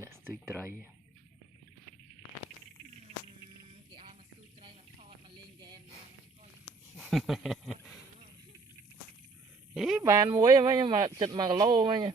nè tươi trái ý bàn muối mấy nhưng mà chật mà lâu mấy nha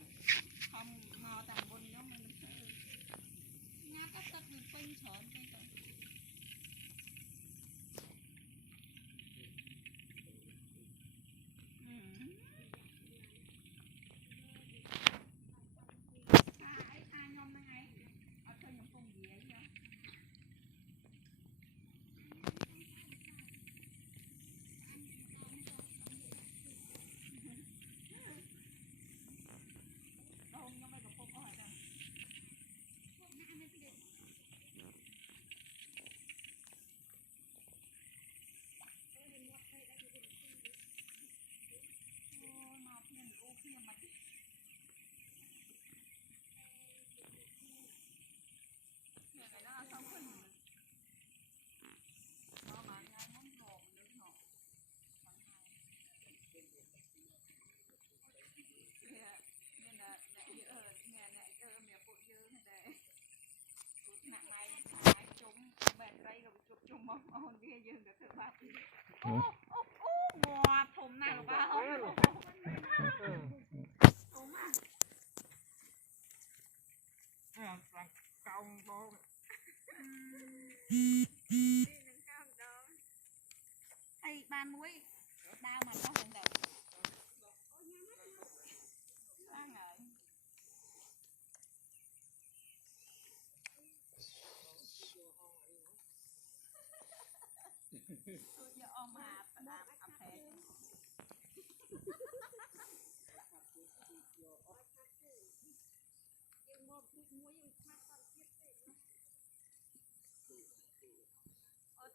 ban muối đau mà có hồng đầu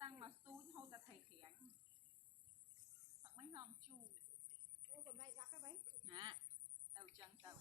tăng mà tu không ta thầy khẻng thằng mấy nòng chu còn đây ra cái bấy hả đầu chân đầu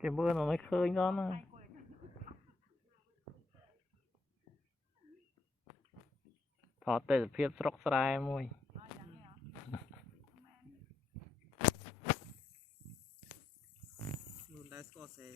cái mưa nó mới khơi đó mà thọ tê phiếp sọc sài mùi luôn đã có xe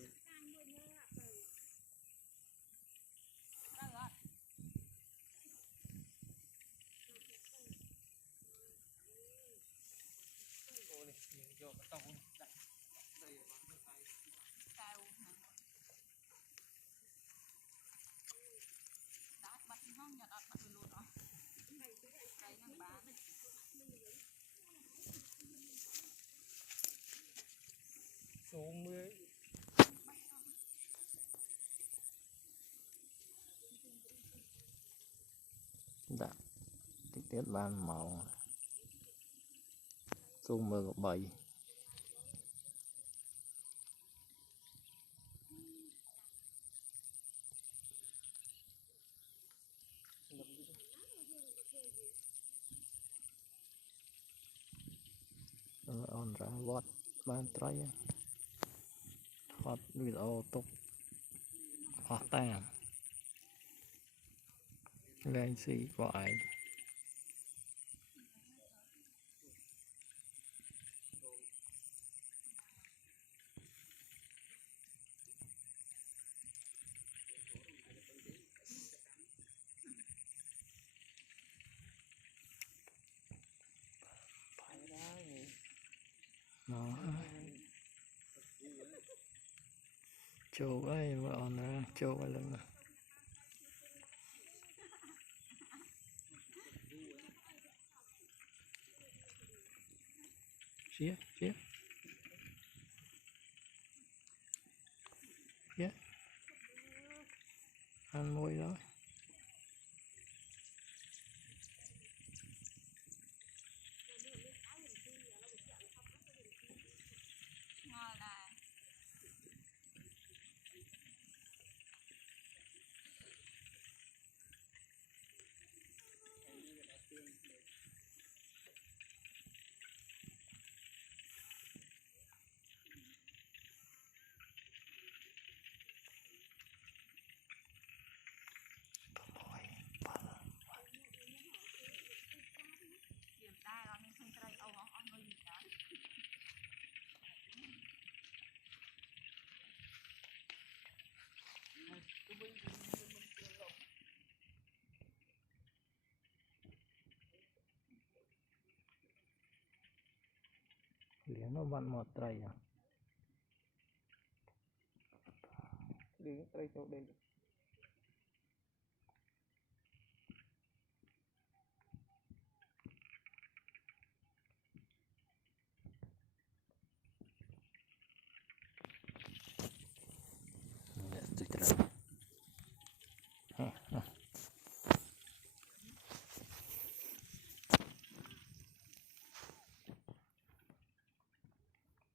xuống mưa đã trực tiếp ban màu xuống mưa của bầy on ra vót ban trái thoát video tục thoát tàn lên xì gọi nó châu ấy mà on nè châu ấy lần chia chia chia ăn môi đó ngon này điểm đai là mình không chơi âu ông người gì đó liền nó bắn một tray à đi đây chỗ đây Tôi tray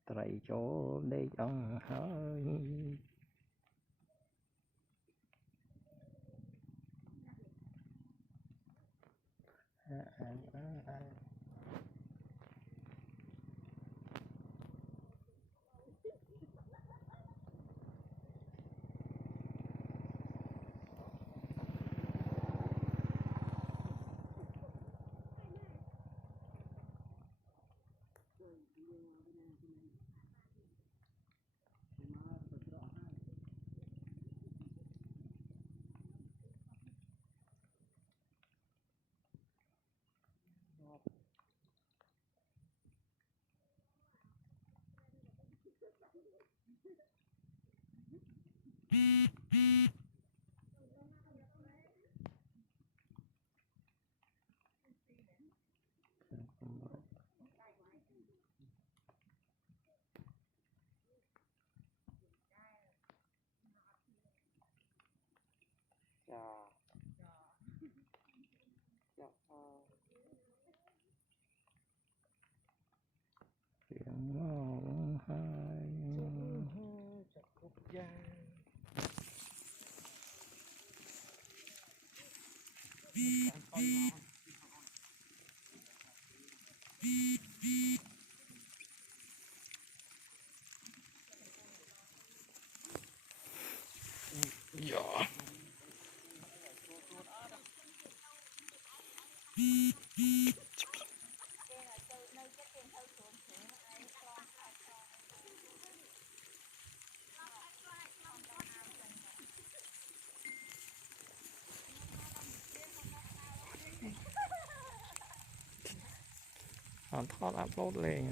tray chỗ đây trong hơi chà chà tiếng ngon hai chặt khúc da dạ họ thoát upload lên